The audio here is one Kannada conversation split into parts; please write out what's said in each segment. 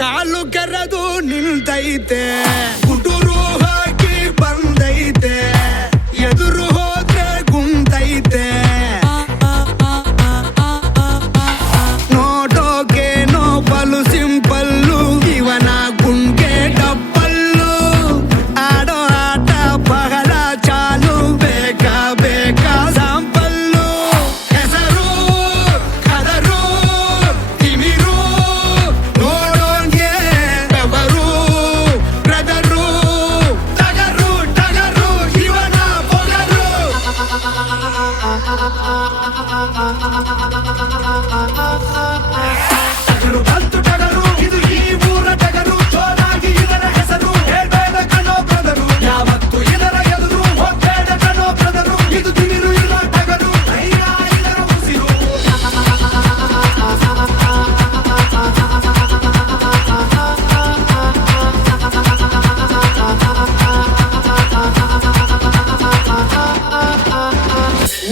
ಕಾಲು ಕೆರೆದು ನಿಲ್ತೈತೆ, ಗುಟುರು ಹಾಕಿ ಬಂದೈತೆ, ಎದುರು ಹೋದ್ರೆ ಗುಂತೈತೆ. ನೋಡೋಕೇನೋ ಬಲು ಸಿಂಪಲ್ಲು, ಇವನ ಗುಂಗೆ ಡಬ್ಬಲ್ಲು. ಆಡೋ ಆಟ ಬಹಳ ಚಾಲು, ಬೇಕಾ ಬೇಕಾ ಸಾಂಪಲ್ಲು. ಹೆಸರು ಕದರು ತಿಮಿರು, ನೋಡೋಂಗೆ ಬೆವರು ಬ್ರದರು. ಟಗರು ಟಗರು ಇವನ ಪೊಗರು. ಟಗರು ಬಂತು ಟಗರು, ಇದು ಈ ಊರ ಟಗರು. ಜೋರಾಗಿ ಇದರ ಹೆಸರು ಹೇಳ್ಬೇಡ ಕಣೋ ಬ್ರದರು. ಯಾವತ್ತು ಇದರ ಎದುರು ಹೋಗ್ಬೇಡ ಕಣೋ ಬ್ರದರು. ಇದು ತಿಮಿರು ಇಲ್ಲ ಟಗರು, ಧೈರ್ಯ ಇದರ ಉಸಿರು.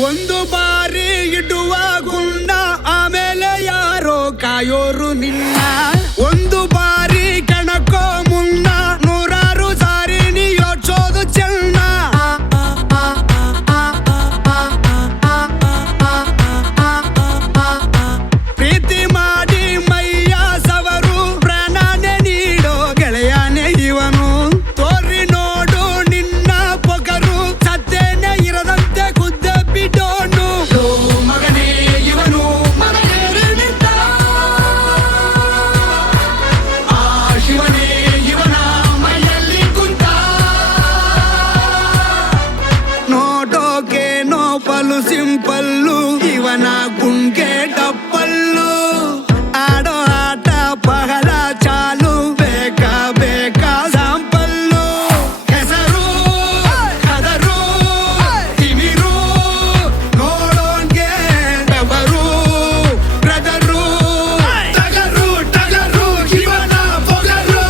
ಒಂದು ಬಾರಿ ಇಡುವ ಗುಣ್ಣ, ಆಮೇಲೆ ಯಾರೋ ಕಾಯೋರು ನಿನ್ನ. ಒಂದು ಬಾರಿ ಕಣಕೋ ಮುನ್ನ, ನೂರಾರು ಸಾರಿ ನೀ ಯೋಚೋದು ಚೆನ್ನ. ಪ್ರೀತಿ ಮಾಡಿ ಮೈಯ ಸವರು, ಪ್ರಾಣನೇ ನೀಡೋ ಗೆಳೆಯನೇ ಇವನು. ತೋರಿ ನೋಡು ನಿನ್ನ ಪೊಗರು, ಸತ್ತೇನೆ ಇರದಂತೆ ಗುದ್ದ ಬಿಡೋನು. ಮಗನೇ ಇವನು ಮನೆಯೇರಿ ನಿಂತ, ಆ ಶಿವನೇ ಇವನ ಮೈಯಲ್ಲಿ ಕುಂತ. ನೋಡೋಕೇನೋ ಬಲು ಸಿಂಪಲ್ಲು, ಇವನ ಗುಂಗೆ ಡಪ್ಪಲ್ಲು. ಆಡೋ ಆಟ ಬಹಳ ಚಾಲು, ಬೇಕಾ ಬೇಕಾ ಸಾಂಪಲ್ಲು. ಹೆಸರು ಕದರು ತಿಮಿರು, ನೋಡೋಂಗೆ ಬೆವರು ಬ್ರದರು. ಟಗರು ಟಗರು ಇವನ ಪೊಗರು.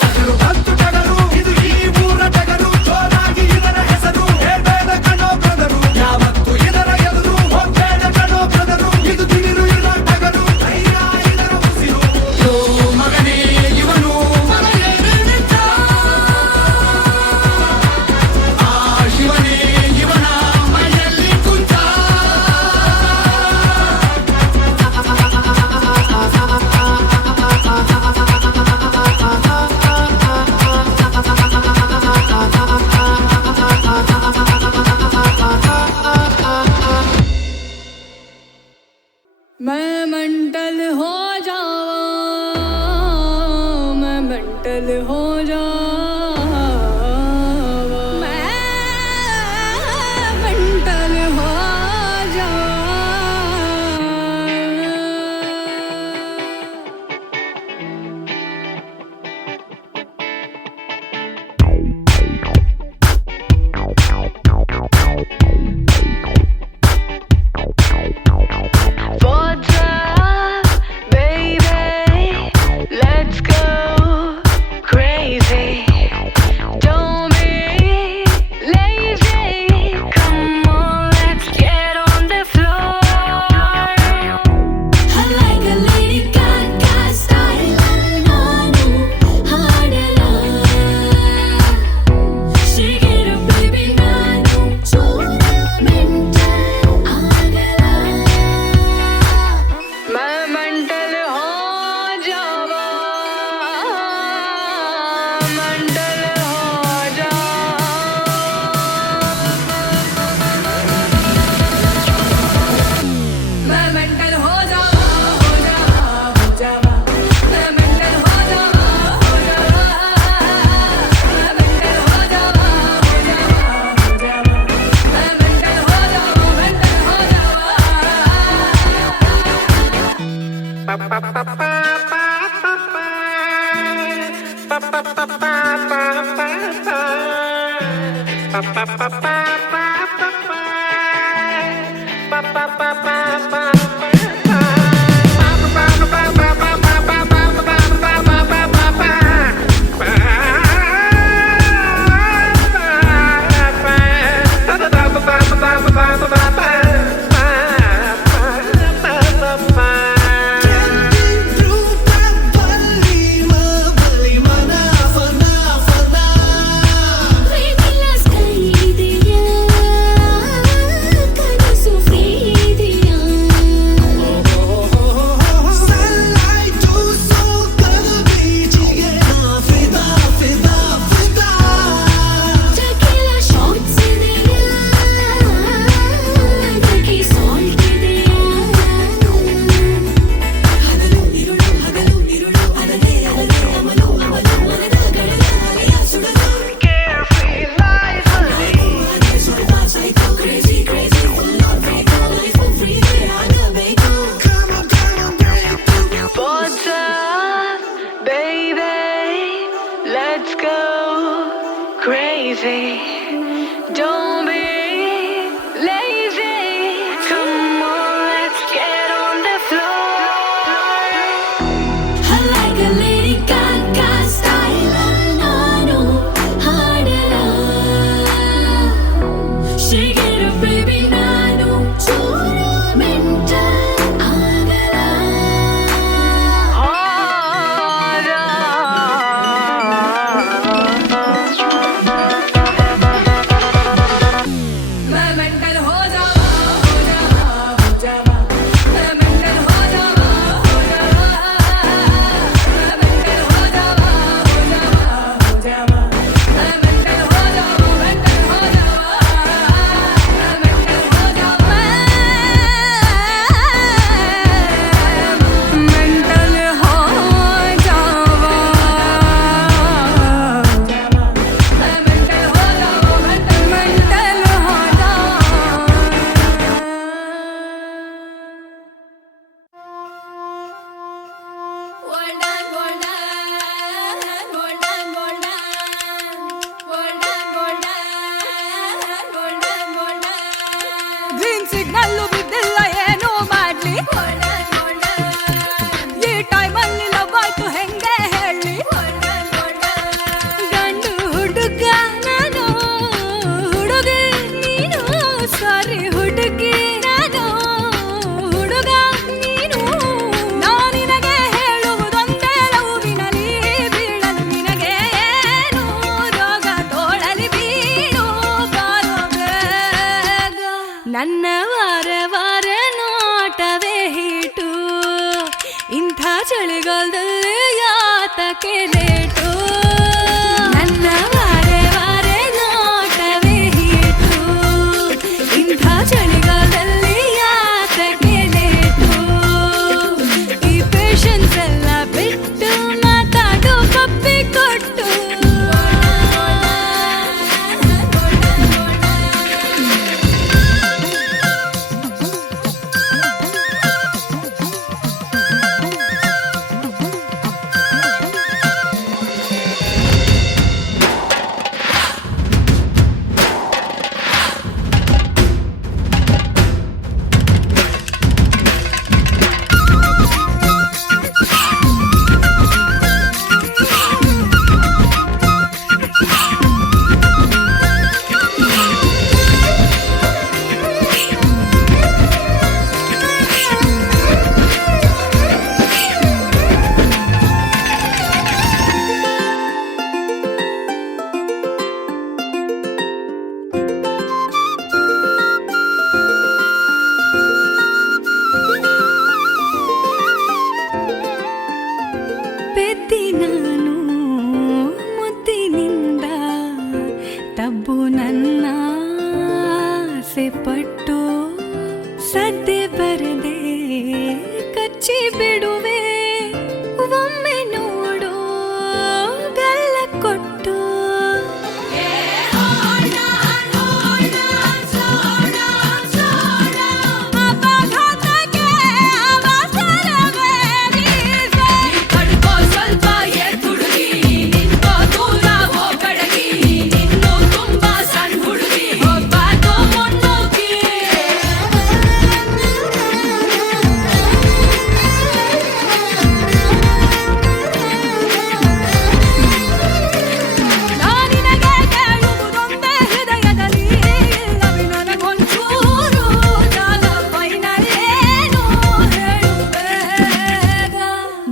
ಟಗರು ಬಂತು ಟಗರು, ಇದು ಈ ಊರ ಟಗರು. ಜೋರಾಗಿ ಇದರ ಹೆಸರು ಹೇಳ್ಬೇಡ ಕಣೋ ಬ್ರದರು. ಯಾವತ್ತು ಇದರ ಎದುರು ಹೋಗ್ಬೇಡ ಕಣೋ ಬ್ರದರು. ಇದು ತಿಮಿರು ಇಲ್ಲ ಟಗರು, ಧೈರ್ಯ ಇದರ ಉಸಿರು. ಮಗನೇ ಇವನು ಮನೆಯೇರಿ ನಿಂತ, ಆ ಶಿವನೇ ಇವನ ಮೈಯಲ್ಲಿ ಕುಂತ. मैं मेंटल हो जावा, मैं मेंटल हो जावा, मैं मेंटल हो जावा. What's up, baby? Let's go crazy. Don't be lazy. Come on, let's get on the floor. I like a Lady Gaga style. Nanu haadala. Shake it up, baby. Nanu chora mental agala. मैं मेंटल हो जावा, मेंटल हो जावा. मैं मेंटल हो जावा, हो जावा, हो जावा. मैं मेंटल हो जावा, हो जावा. मैं मेंटल हो जावा, हो जावा, हो जावा. मैं मेंटल हो जावा, मेंटल हो जावा. ಗ್ರೀನ್ ಸಿಗ್ನಲ್ ಬಿದ್ದಿಲ್ಲ ಏನು ಮಾಡ್ಲಿ ಈ ಟೈಮಲ್ಲಿ ಲವ್ ಆಯ್ತು ಹೆಂಗೆ ಹೇಳಿ ಗಂಡು ಹುಡುಗ ನಾನು ಹುಡುಗಿ ನೀನು ಸಾರಿ ಹುಡುಗಿ ನಾನು ಹುಡುಗ ನೀನು ನಾನಿನಗೆ ಹೇಳುವುದೊಂದೇ ಲವ್ವಿನಲ್ಲಿ ಬೀಳಲು ನಿನಗೆ ಏನು ರೋಗ ತೋಳಲಿ ಬೀಳು ಬಾರೋ ಬೇಗ ನನ್ನ ವಾರ ವಾರ ನೋಟವೇ ಹೀಟು ಇಂಥ ಚಳಿಗಾಲದಲ್ಲಿ ಯಾತಕ್ಕೆ ಲೇಟು ನನ್ನ ವಾರ ವಾರ ನೋಟವೇ ಹೀಟು ಇಂಥ ಚಳಿಗಾಲದಲ್ಲಿ ಯಾತಕ್ಕೆ ಲೇಟು ಈ ಪೇಷನ್ಸ್ ಎಲ್ಲ ಬಿಟ್ಟು ಮಾತಾಡು ಕಪ್ಪಿ ಕೊಟ್ಟು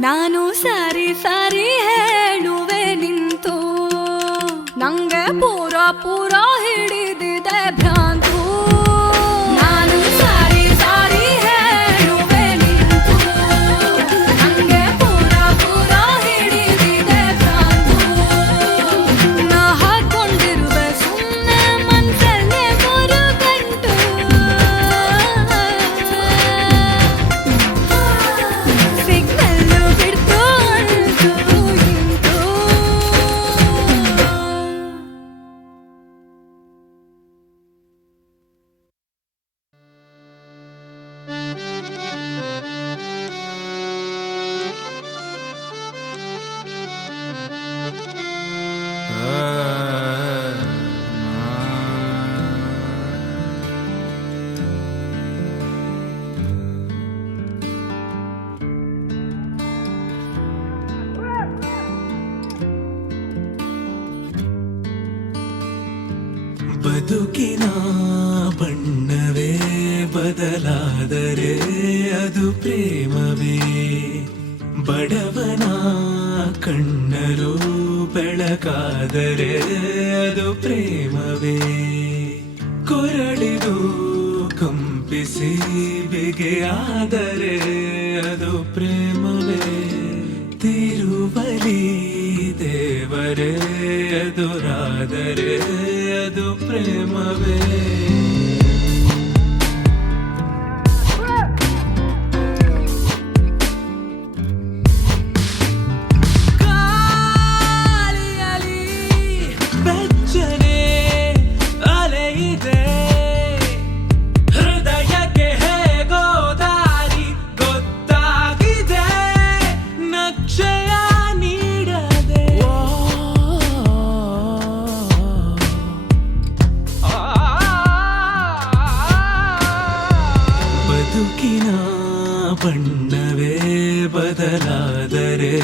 ನಾನು ಸಾರಿ ಸಾರಿ ಹೇಳುವೆ ನಿಂತು, ನಂಗೆ ಪೂರ ಪೂರ ಹಿಡಿದಿದೆ ಭ್ರಾಂತು. ನಾನು ಸಾರಿ ಸಾರಿ ಹೇಳುವೆ ನಿಂತು, ನಂಗೆ ಪೂರ ಪೂರ ಹಿಡಿದಿದೆ ಭ್ರಾಂತು. ನಾ ಹಾಕೊಂಡಿರುವೆ ಸುಮ್ಮನೆ ಮನ್ಸಲ್ಲೇ ಮುರುಗಂಟು. ಸಿಗ್ನಲ್ಲು ಬಿಡ್ತು ಅಂಟು ಇಂಟು. ಬದುಕಿನ ಬಣ್ಣವೇ ಬದಲಾದರೆ ಅದು ಪ್ರೇಮವೇ. ಬಡವನ ಕಣ್ಣರು ಬೆಳಕಾದರೆ ಅದು ಪ್ರೇಮವೇ. ಕೊರಳಿದು ಕಂಪಿಸಿ ಬಿಗೆಯಾದರೆ ಅದು ಪ್ರೇಮವೇ. ತಿರುವಲಿ ದೇವರೇ ಎದುರಾದರೆ ಅದು ಪ್ರೇಮವೇ. ಗಾಳಿಯಲ್ಲಿ ಬೆಚ್ಚನೆ ಅಲೆ ಇದೆ, ಹೃದಯಕ್ಕೆ ಹೇಗೋ ದಾರಿ ಗೊತ್ತಾಗಿದೆ. ನಕ್ಷೆಯ ನೀಡದೆ ಬದುಕಿನ ಬಣ್ಣವೇ ಬದಲಾದರೆ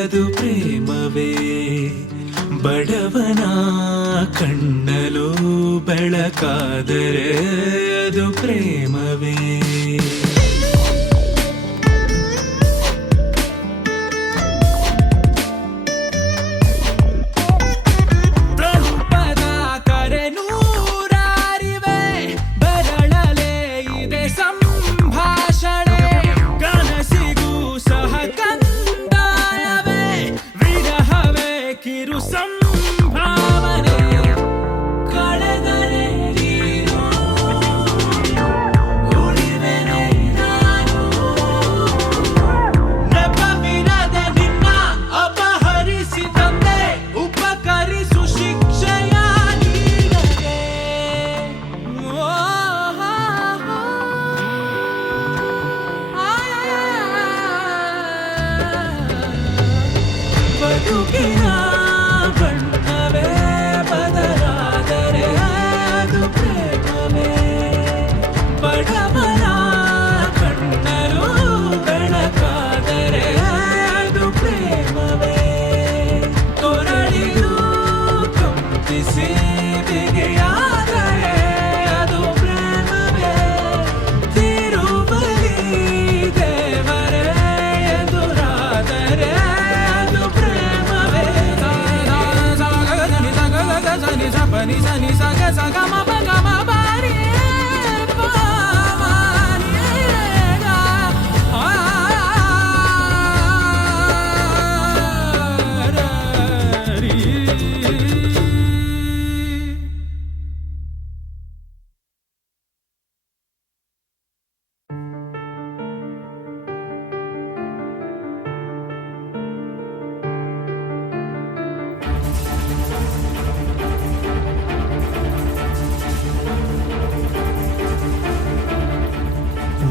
ಅದು ಪ್ರೇಮವೇ. ಬಡವನ ಕಣ್ಣಲು ಬೆಳಕಾದರೆ ಅದು ಪ್ರೇಮವೇ. ಪ್ರಲುಪದ ಕರೆ ನೂರಾರಿವೆ, ಬೆರಳಲೆ ಇದೆ ಸಂಭಾಷಣೆ. ಕನಸಿಗೂ ಸಹ ಕಂದಾಯವೇ, ವಿರಹವೇ ಕಿರು ಸಂಭಾವನೆ. ಕಳೆದರೆ ನೀನು ಉಳಿವೆನೆ ನಾನು. ನೆಪವಿರದೆ ನಿನ್ನ ಅಪಹರಿಸಿ ತಂದೆ, ಉಪಕರಿಸು ಶಿಕ್ಷೆಯ ನೀಡದೆ. ಬದುಕಿನ ಬಣ್ಣವೇ ಬದಲಾದರೆ ಅದು ಪ್ರೇಮವೇ. ಬಡವನ ಕಣ್ಣಲು ಬೆಳಕಾದರೆ ಅದು ಪ್ರೇಮವೇ. ಕೊರಳಿದು ಕಂಪಿಸಿ ಬಿಗೆಯಾದರೆ ಅದು ಪ್ರೇಮವೇ. ತಿರುವಲಿ ದೇವರೇ ಎದುರಾದರೆ ಅದು ಪ್ರೇಮವೇ.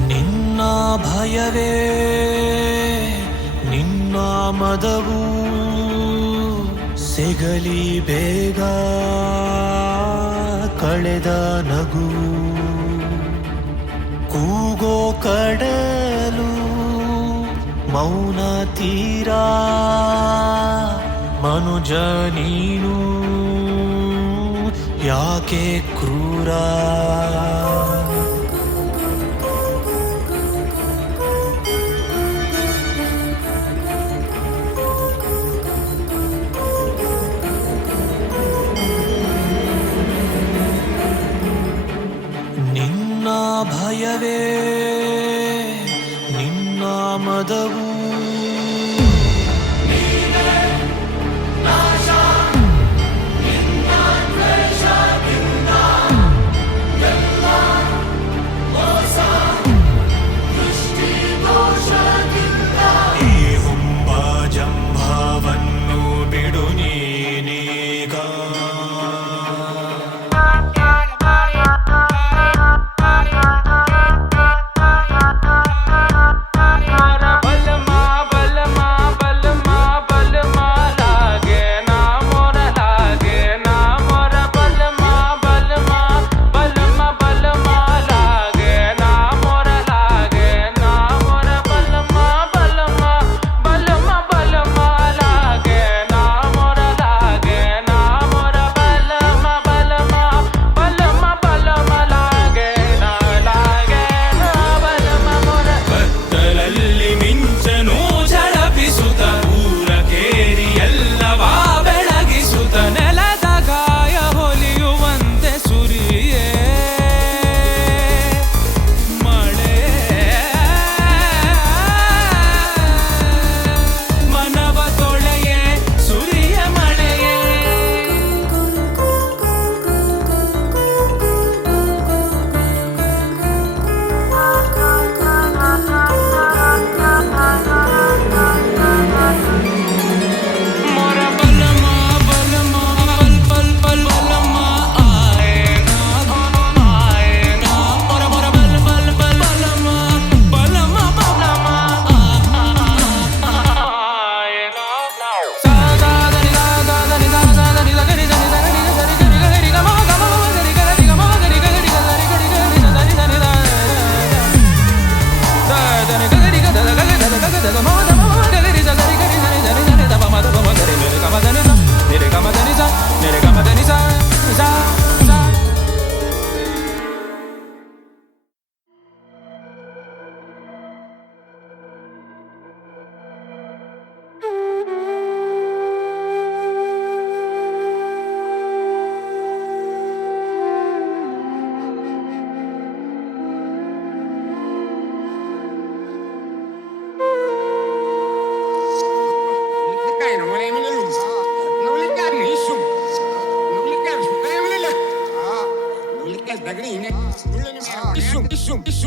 ನಿನ್ನ ಭಯವೇ ನಿನ್ನ ಮದವು, ಸಿಗಲಿ ಬೇಗ ಕಳೆದ ನಗು. ಕೂಗೋ ಕಡಲು ಮೌನ ತೀರ, ಮನುಜ ನೀನು ಯಾಕೆ ಕ್ರೂರ.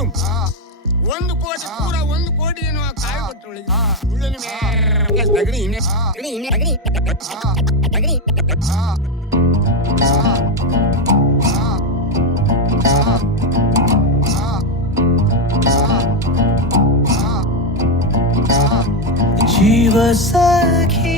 ಸುಮ್ 1 ಕೋಟಿ ಪೂರ 1 ಕೋಟಿ ಏನು ಕಾಯಿ ಕೊಟ್ಟು ಉಳಿದ ತಗಡಿ ಜೀವ ಸಖಿ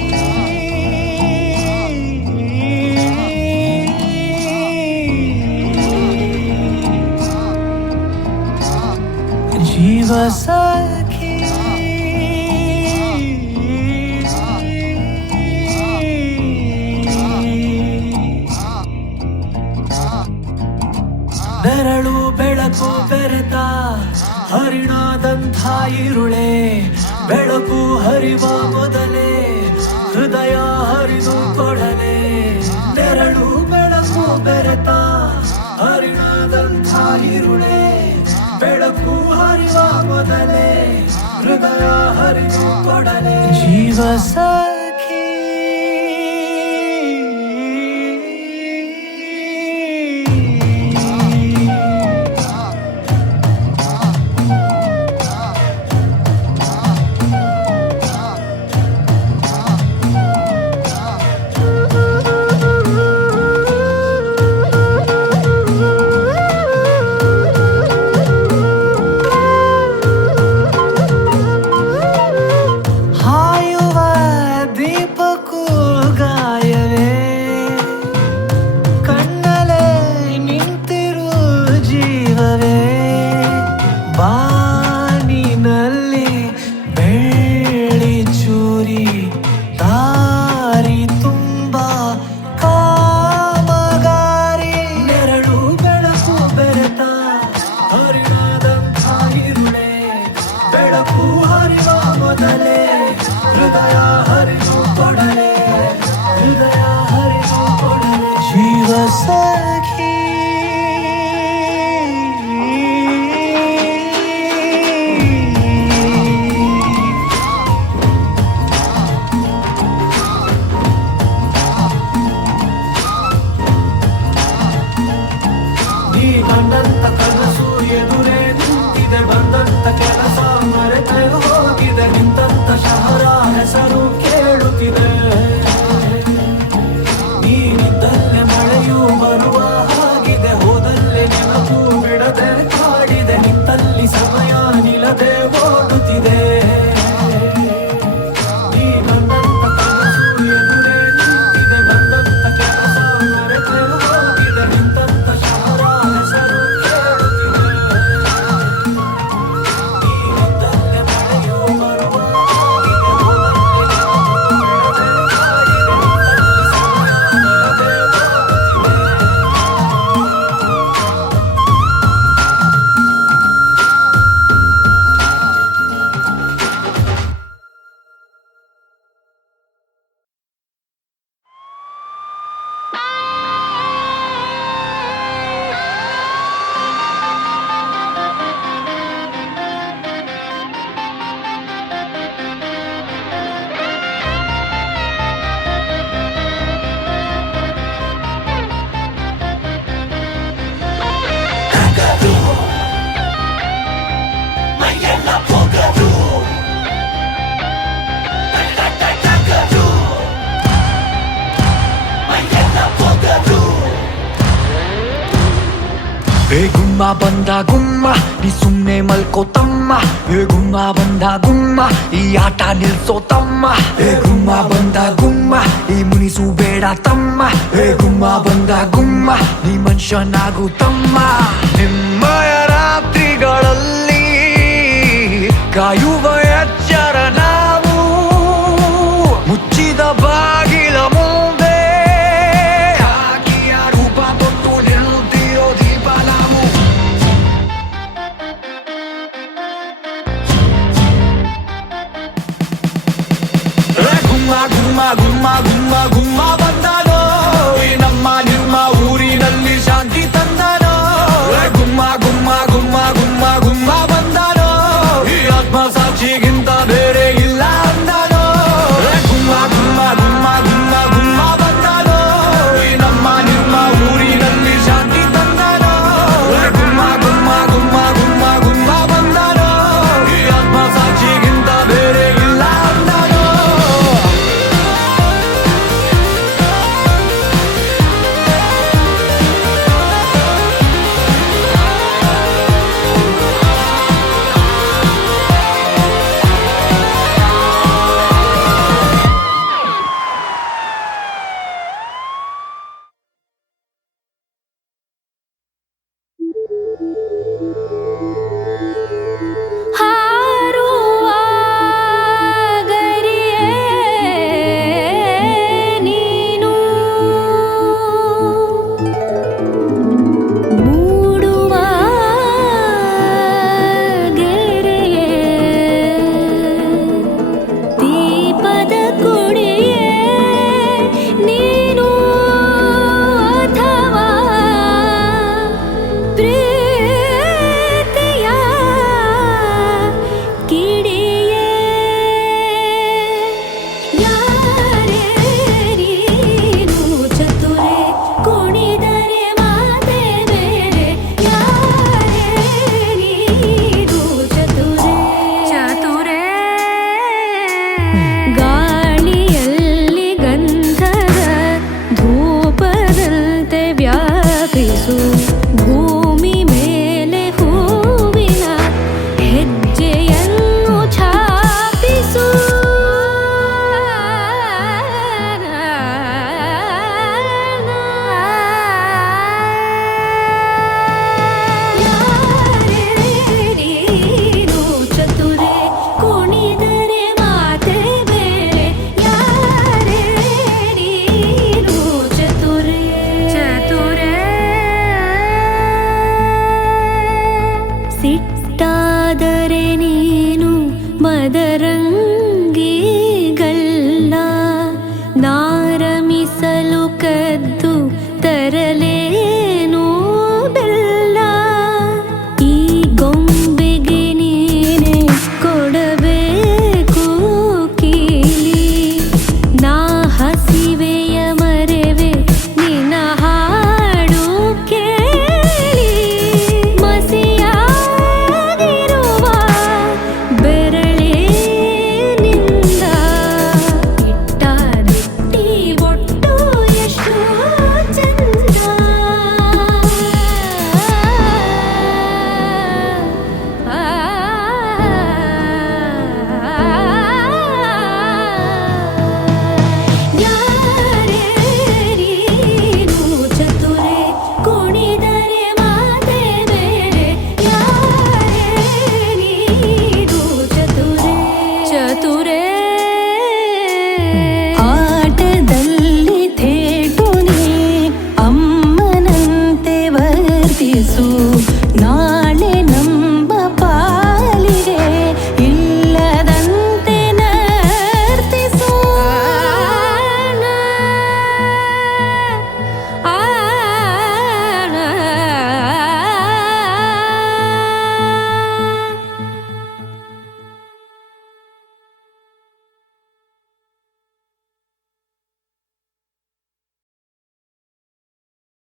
ಜೀವ ಸಖಿ ಬೆರಳು ಬೆಳಕು ಬೆರೆತ ಹರಿಣಾದಂಥ ಇರುಳೆ ಬೆಳಕು ಹರಿವ ಮೊದಲೇ ಹೃದಯ ಹರಿದು ಕೊಡಲೆ ಬೆರಳು ಬೆಳಕು ಬೆರೆತ ಹರಿಣಾದಂಥ ಇರುಳೆ ಬೆಳಕು ಹರಿವ ಮೊದಲೇ ಹೃದಯ ಹರಿದು ಕೊಡಲೆ ಜೀವ ಸಖಿ ಹಾಯುವ ದೀಪಕ್ಕೂ ಗಾಯವೇ ಕಣ್ಣಲೆ ನಿಂತಿರು ಜೀವವೇ ಬಾನಿನಲ್ಲಿ ಬೆಳ್ಳಿ ಚೂರಿ ದಾರಿ ತುಂಬ ಕಾಮಗಾರಿ ನೆರಳು ಬೆಳಕು ಬೆರೆತ ಹರಿಣಾದಂಥ ಇರುಳೆ ಬೆಳಕು ಹರಿವ ಮೊದಲೇ ಹೃದಯ ಹರಿದು ಕೊಡಲೆ ಹೃದಯ ಹರಿದು ಕೊಡಲೆ ಜೀವ ಸಖಿ ನೀ ಕಂಡಂತ ಕನಸು ಎದುರೇ ನಿಂತಿದೆ ಬಂದಂತ ಕೆಲಸ ಮರೆತೆ ಹೋಗಿದೆ ನಿಂತಂತ ಶಹರ ಹೆಸರು ಕೇಳುತ್ತಿದೆ ನೀನಿದ್ದಲ್ಲೇ ಮಳೆಯೂ ಬರುವ ಹಾಗಿದೆ ಹೋದಲ್ಲೇ ನೆನಪು ಬಿಡದೆ ಕಾಡಿದೆ ನಿಂತಲ್ಲಿ ಸಮಯ ನಿಲ್ಲದೆ ಓಡುತ್ತಿದೆ ನೀ ಕಂಡಂತ ಕನಸು ಎದುರೇ ನಿಂತಿದೆ ಬಂದಂತ ಕೆಲಸ ಮರೆತೆ ಹೋಗಿದೆ ನಿಂತಂತ ಶಹರ ಹೆಸರು ಕೇಳುತ್ತಿದೆ ನೀನಿದ್ದಲ್ಲೇ ಮಳೆಯೂ ಬರುವ ಹಾಗಿದೆ ಹೋದಲ್ಲೇ ನೆನಪು ಬಿಡದೆ ಕಾಡಿದೆ ನಿಂತಲ್ಲಿ ಸಮಯ ನಿಲ್ಲದೆ ಓಡುತ್ತಿದೆ ಏ ಗುಮ್ಮ ಬಂದ ಗುಮ್ಮ ನೀ ಸುಮ್ನೆ ಮಲ್ಕೋ ತಮ್ಮ ಏ ಗುಮ್ಮ ಬಂದ ಗುಮ್ಮ ಈ ಆಟ ನಿಲ್ಸೋ ತಮ್ಮ ಏ ಗುಮ್ಮ ಬಂದ ಗುಮ್ಮ ಈ ಮುನಿಸು ಬೇಡ ತಮ್ಮ ಏ ಗುಮ್ಮ ಬಂದ ಗುಮ್ಮ ನೀ ಮನುಷ್ಯನಾಗು ತಮ್ಮ ನಿಮ್ಮಯ ರಾತ್ರಿಗಳಲ್ಲಿ ಕಾಯುವ